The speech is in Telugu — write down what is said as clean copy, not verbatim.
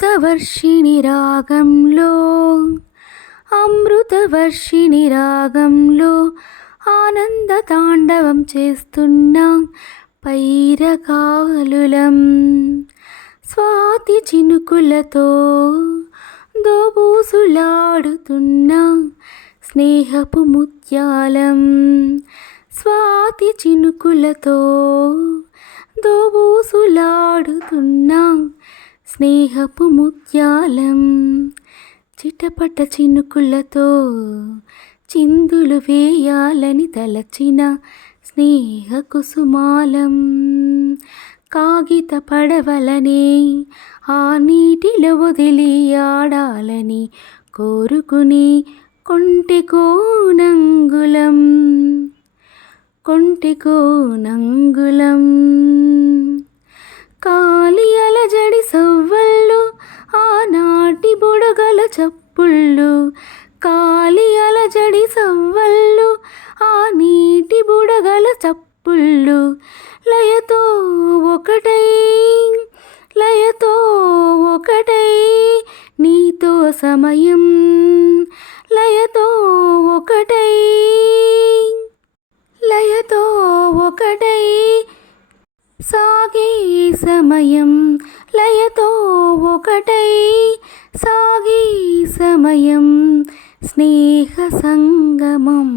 అమృతవర్షిణి రాగంలో అమృతవర్షిణి రాగంలో ఆనంద తాండవం చేస్తున్న పైరకాలులం స్వాతి చినుకులతో దోబూసులాడుతున్న స్నేహపు ముత్యాలం స్వాతి చినుకులతో దోబూసులాడుతున్న స్నేహపు ముత్యాలం చిటపట చినుకులతో చిందులు వేయాలని తలచిన స్నేహ కుసుమాలం కాగిత పడవలనే ఆ నీటిలో వదిలి ఆడాలని కోరుకుని కొంటెకోనంగులం కాలి అలజడి సవ్వళ్ళు ఆనాటి బుడగల చప్పుళ్ళు కాలి అలజడి సవ్వళ్ళు ఆ నీటి బుడగల చప్పుళ్ళు లయతో ఒకటై నీతో సమయం లయతో ఒకటై సాగే సమయం లయతో ఒకటై సాగే సమయం స్నేహ సంగమం